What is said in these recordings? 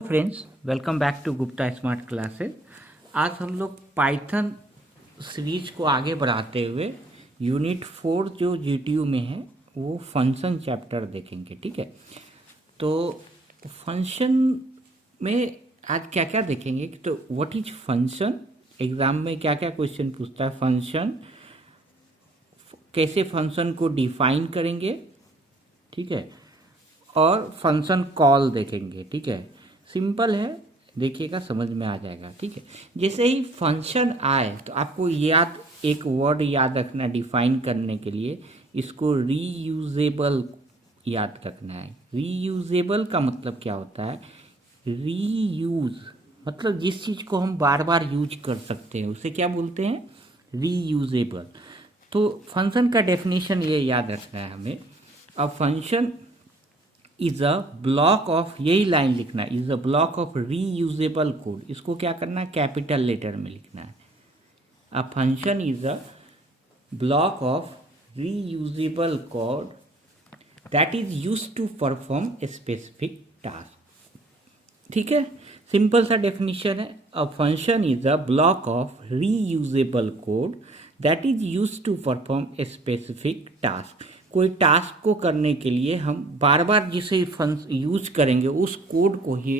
Friends, welcome back to Gupta smart classes. आज हम लोग पाइथन सीरीज को आगे बढ़ाते हुए यूनिट 4 जो जीटीयू में है वो फंक्शन चैप्टर देखेंगे। ठीक है, तो फंक्शन में आज क्या क्या देखेंगे कि तो व्हाट इज फंक्शन, एग्जाम में क्या क्या क्वेश्चन पूछता है फंक्शन, कैसे फंक्शन को डिफाइन करेंगे, ठीक है, और फंक्शन कॉल देखेंगे। ठीक है, सिंपल है, देखिएगा समझ में आ जाएगा। ठीक है, जैसे ही फंक्शन आए तो आपको एक वर्ड याद रखना डिफाइन करने के लिए, इसको रीयूजेबल याद रखना है। रीयूजेबल का मतलब क्या होता है? रीयूज मतलब जिस चीज़ को हम बार बार यूज कर सकते हैं उसे क्या बोलते हैं? रीयूजेबल। तो फंक्शन का डेफिनेशन ये याद रखना है हमें। अब function is a block of, यही लाइन लिखना है, is a block of reusable code. इसको क्या करना है? कैपिटल लेटर में लिखना है। A function is a block of reusable code that is used to perform a specific task. ठीक है, सिंपल सा डेफिनेशन है। A function is a block of reusable code that is used to perform a specific task. कोई task को करने के लिए हम बार बार जिसे यूज करेंगे उस कोड को ही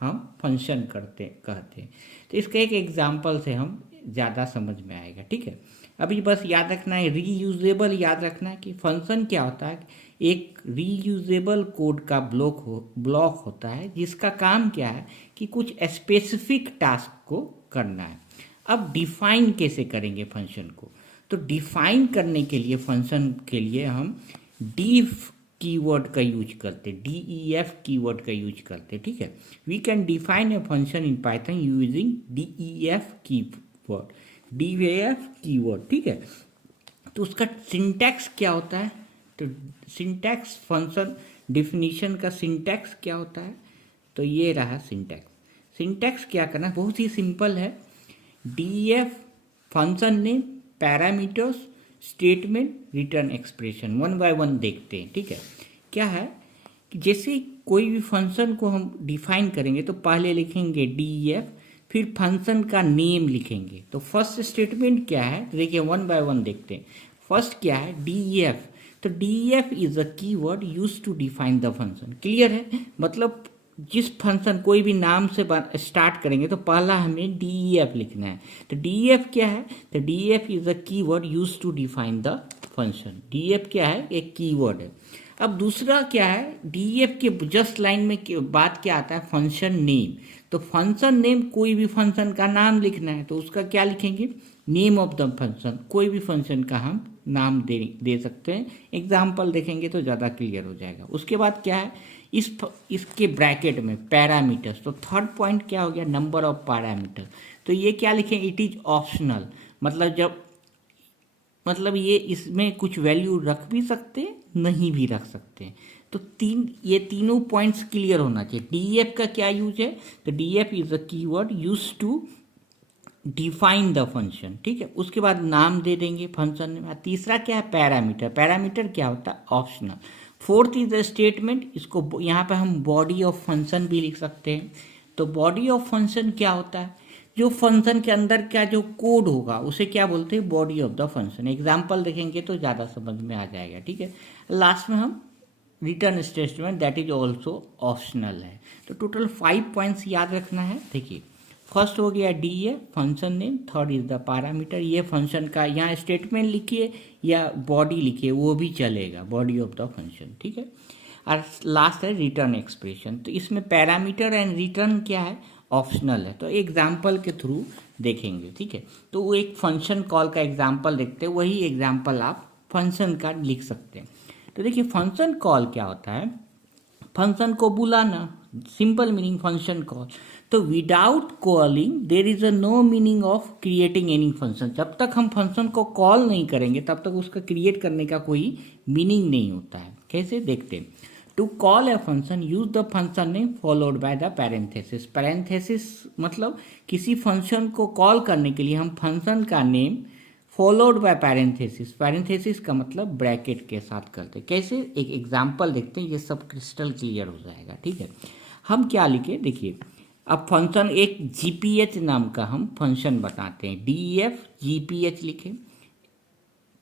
हम फंक्शन कहते हैं। तो इसका एक एग्जांपल से हम ज़्यादा समझ में आएगा। ठीक है, अभी बस याद रखना है, रीयूजेबल याद रखना है कि फंक्शन क्या होता है। एक रीयूजेबल कोड का ब्लॉक होता है जिसका काम क्या है कि कुछ स्पेसिफिक टास्क को करना है। अब डिफाइन कैसे करेंगे फंक्शन को? तो डिफाइन करने के लिए फंक्शन के लिए हम डीफ कीवर्ड का यूज करते हैं, डीईएफ कीवर्ड का यूज करते हैं। ठीक है, we can define a function in Python using DEF keyword, DEF keyword. ठीक है, तो उसका सिंटैक्स क्या होता है? तो सिंटैक्स, फंक्शन डिफिनीशन का सिंटैक्स क्या होता है? तो ये रहा सिंटैक्स। सिंटैक्स क्या करना है? बहुत ही सिंपल है। DEF function name, parameters, statement, return expression, one by one देखते हैं। ठीक है, क्या है कि जैसे कोई भी फंक्शन को हम डिफाइन करेंगे तो पहले लिखेंगे डीईएफ, फिर फंक्शन का नेम लिखेंगे। तो फर्स्ट स्टेटमेंट क्या है? तो देखिए वन बाय वन देखते हैं। फर्स्ट क्या है? डीईएफ। तो DEF is a keyword used to define the function. Clear है? मतलब जिस फंक्शन कोई भी नाम से स्टार्ट करेंगे तो पहला हमें डीईएफ लिखना है। तो डीईएफ क्या है? तो DEF is a keyword used to define the function. DEF क्या है? एक कीवर्ड है। अब दूसरा क्या है? डीईएफ के जस्ट लाइन में बात क्या आता है? Function name. तो फंक्शन नेम, कोई भी फंक्शन का नाम लिखना है तो उसका क्या लिखेंगे? Name of the function. कोई भी फंक्शन का हम नाम दे सकते हैं। एग्जाम्पल देखेंगे तो ज़्यादा क्लियर हो जाएगा। उसके बाद क्या है? इसके ब्रैकेट में पैरामीटर्स। तो थर्ड पॉइंट क्या हो गया? Number of parameter. तो ये क्या लिखें? It is optional. मतलब ये इसमें कुछ वैल्यू रख भी सकते हैं, नहीं भी रख सकते हैं। तो ये तीनों पॉइंट्स क्लियर होना चाहिए। डीएफ का क्या यूज है? तो DF is a keyword use to define the function. ठीक है, उसके बाद नाम दे देंगे फंक्शन में। तीसरा क्या है? पैरामीटर। पैरामीटर क्या होता है? Optional. Fourth is the statement. इसको यहाँ पे हम बॉडी ऑफ फंक्शन भी लिख सकते हैं। तो बॉडी ऑफ फंक्शन क्या होता है? जो फंक्शन के अंदर का जो कोड होगा उसे क्या बोलते हैं? Body of the function. Example देखेंगे तो ज़्यादा समझ में आ जाएगा। ठीक है, लास्ट में हम return statement, that is also optional है। तो टोटल 5 पॉइंट्स याद रखना है। देखिए, फर्स्ट हो गया D a function name, third is the parameter. ये फंक्शन का यहाँ स्टेटमेंट लिखिए या बॉडी लिखिए वो भी चलेगा, बॉडी ऑफ द फंक्शन। ठीक है, और लास्ट है रिटर्न एक्सप्रेशन। तो इसमें पैरामीटर एंड रिटर्न क्या है? ऑप्शनल है। तो एग्जाम्पल के थ्रू देखेंगे। ठीक है, तो वो एक फंक्शन कॉल का एग्जाम्पल देखते हैं, वही एग्जाम्पल आप फंक्शन का लिख सकते हैं। तो देखिए फंक्शन कॉल क्या होता है? फंक्शन को बुलाना, सिंपल मीनिंग फंक्शन कॉल। तो without calling there is a no meaning of creating any function. जब तक हम फंक्शन को कॉल नहीं करेंगे तब तक उसका क्रिएट करने का कोई मीनिंग नहीं होता है। कैसे? देखते हैं। To call a function use the function name followed by the parenthesis. Parenthesis मतलब किसी फंक्शन को कॉल करने के लिए हम फंक्शन का name followed bye parenthesis. Parenthesis का मतलब ब्रैकेट के साथ करते हैं। कैसे? एक एग्जाम्पल देखते हैं, ये सब क्रिस्टल क्लियर हो जाएगा। ठीक है, हम क्या लिखे देखिए, अब फंक्शन एक जीपीएच नाम का हम फंक्शन बताते हैं, डीएफ जीपीएच लिखे।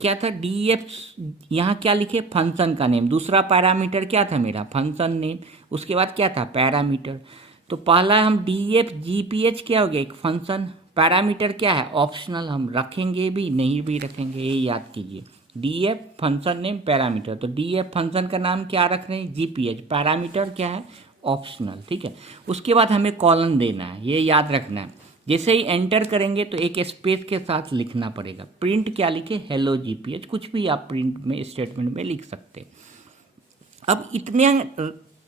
क्या था डीएफ, यहाँ क्या लिखे फंक्शन का नेम, दूसरा पैरामीटर क्या था मेरा फंक्शन नेम, उसके बाद क्या था पैरामीटर। तो पहला हम डीएफ जीपीएच क्या हो गया एक फंक्शन, पैरामीटर क्या है ऑप्शनल, हम रखेंगे भी नहीं भी रखेंगे, ये याद कीजिए। डीएफ फंक्शन नेम पैरामीटर, तो डीएफ फंक्शन का नाम क्या रख रहे हैं जीपीएच, पैरामीटर क्या है ऑप्शनल, ठीक है। उसके बाद हमें कॉलन देना है, ये याद रखना है। जैसे ही एंटर करेंगे तो एक स्पेस के साथ लिखना पड़ेगा, प्रिंट क्या लिखे हेलो जीपीएच, कुछ भी आप प्रिंट में स्टेटमेंट में लिख सकते हैं। अब इतने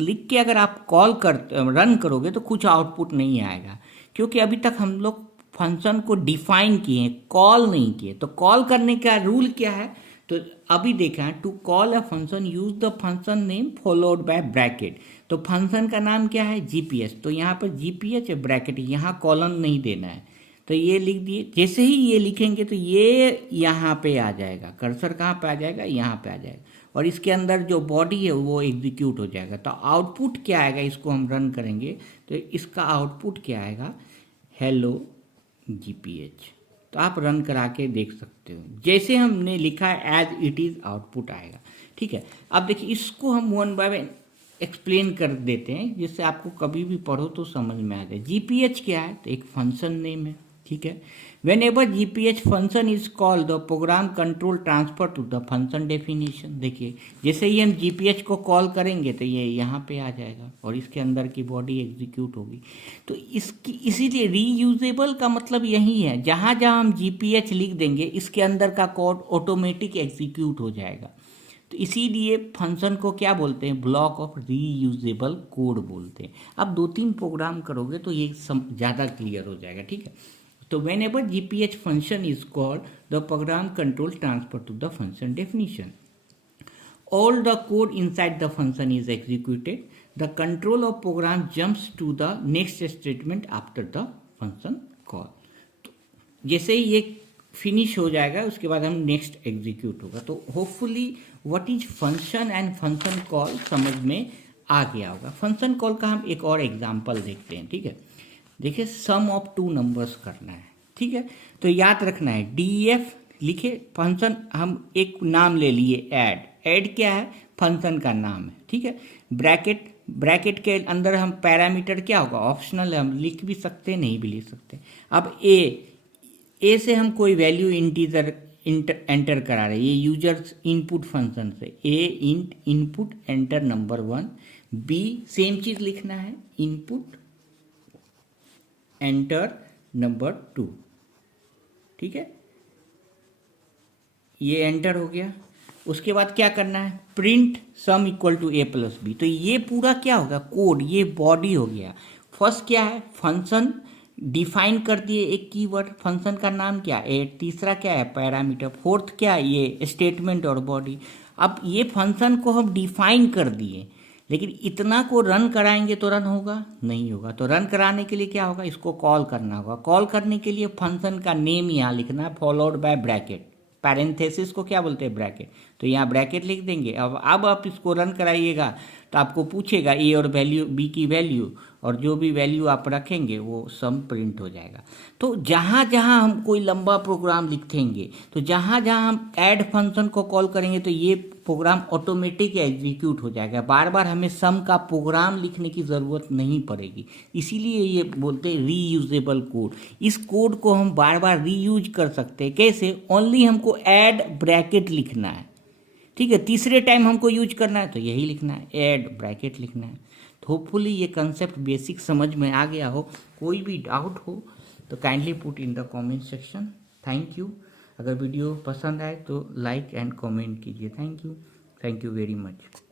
लिख के अगर आप कॉल कर रन करोगे तो कुछ आउटपुट नहीं आएगा, क्योंकि अभी तक हम लोग फंक्शन को डिफाइन किए, कॉल नहीं किए। तो कॉल करने का रूल क्या है, तो अभी देखा है, to call a function use the function name followed by bracket. तो फंक्शन का नाम क्या है जीपीएच, तो यहाँ पर जीपीएच ब्रैकेट, यहाँ कॉलन नहीं देना है, तो ये लिख दिए। जैसे ही ये लिखेंगे तो ये यहाँ पे आ जाएगा, कर्सर कहाँ पे आ जाएगा यहाँ पे आ जाएगा, और इसके अंदर जो बॉडी है वो एग्जीक्यूट हो जाएगा। तो आउटपुट क्या आएगा, इसको हम रन करेंगे तो इसका आउटपुट क्या आएगा हेलो जीपीएच। तो आप रन करा के देख सकते हो, जैसे हमने लिखा है एज इट इज़ आउटपुट आएगा, ठीक है। अब देखिए इसको हम वन बाय वन एक्सप्लेन कर देते हैं, जिससे आपको कभी भी पढ़ो तो समझ में आ जाए। जीपीएच क्या है, तो एक फंक्शन नेम है, ठीक है। Whenever GPH function is called the program control transfer to the function definition. देखिए जैसे ही हम जीपीएच को कॉल करेंगे तो ये यहाँ पे आ जाएगा और इसके अंदर की बॉडी एग्जीक्यूट होगी। तो इसकी इसीलिए रीयूजेबल का मतलब यही है, जहाँ जहाँ हम जीपीएच लिख देंगे इसके अंदर का कोड ऑटोमेटिक एग्जीक्यूट हो जाएगा। तो इसीलिए फंक्शन को क्या बोलते हैं, ब्लॉक ऑफ रीयूजेबल कोड बोलते हैं। अब 2-3 प्रोग्राम करोगे तो ये ज़्यादा क्लियर हो जाएगा, ठीक है। तो whenever GPH function is called the program control transfer to the function definition, all the code inside the function is executed, the control of program jumps to the next statement after the function call। तो जैसे ही ये finish हो जाएगा उसके बाद हम next execute होगा। तो hopefully what is function and function call समझ में आ गया होगा। फंक्शन कॉल का हम एक और एग्जांपल देखते हैं, ठीक है। देखिए सम ऑफ 2 नंबर्स करना है, ठीक है। तो याद रखना है डीएफ लिखे फंक्शन, हम एक नाम ले लिए ऐड क्या है फंक्शन का नाम है, ठीक है। ब्रैकेट के अंदर हम पैरामीटर क्या होगा ऑप्शनल है, हम लिख भी सकते हैं नहीं भी लिख सकते। अब ए से हम कोई वैल्यू इंटीजर एंटर करा रहे हैं, ये यूजर इनपुट फंक्शन से A int input enter number 1, B same चीज लिखना है इनपुट एंटर नंबर 2, ठीक है। ये एंटर हो गया। उसके बाद क्या करना है print sum equal to A plus B. तो ये पूरा क्या होगा कोड, ये बॉडी हो गया। फर्स्ट क्या है फंक्शन डिफाइन कर दिए एक कीवर्ड, फंक्शन का नाम क्या ऐड, तीसरा क्या है पैरामीटर, फोर्थ क्या है ये स्टेटमेंट और बॉडी। अब ये फंक्शन को हम डिफाइन कर दिए, लेकिन इतना को रन कराएंगे तो रन होगा नहीं होगा। तो रन कराने के लिए क्या होगा इसको कॉल करना होगा। कॉल करने के लिए फंक्शन का नेम यहाँ लिखना है फॉलोड बाय ब्रैकेट, पैरेंथेसिस को क्या बोलते हैं ब्रैकेट, तो यहाँ ब्रैकेट लिख देंगे। अब आप इसको रन कराइएगा तो आपको पूछेगा ए और वैल्यू बी की वैल्यू, और जो भी वैल्यू आप रखेंगे वो सम प्रिंट हो जाएगा। तो जहाँ जहाँ हम कोई लंबा प्रोग्राम लिखेंगे, तो जहाँ जहाँ हम ऐड फंक्शन को कॉल करेंगे तो ये प्रोग्राम ऑटोमेटिक एग्जीक्यूट हो जाएगा। बार बार हमें सम का प्रोग्राम लिखने की ज़रूरत नहीं पड़ेगी, इसीलिए ये बोलते हैं रीयूजेबल कोड। इस कोड को हम बार बार रीयूज कर सकते हैं। कैसे, ओनली हमको ऐड ब्रैकेट लिखना है, ठीक है। तीसरे टाइम हमको यूज करना है तो यही लिखना है ऐड ब्रैकेट लिखना है। तो होपफुली ये कंसेप्ट बेसिक समझ में आ गया हो। कोई भी डाउट हो तो kindly put in the comment section. Thank you. अगर वीडियो पसंद आए तो लाइक एंड कमेंट कीजिए। Thank you very much.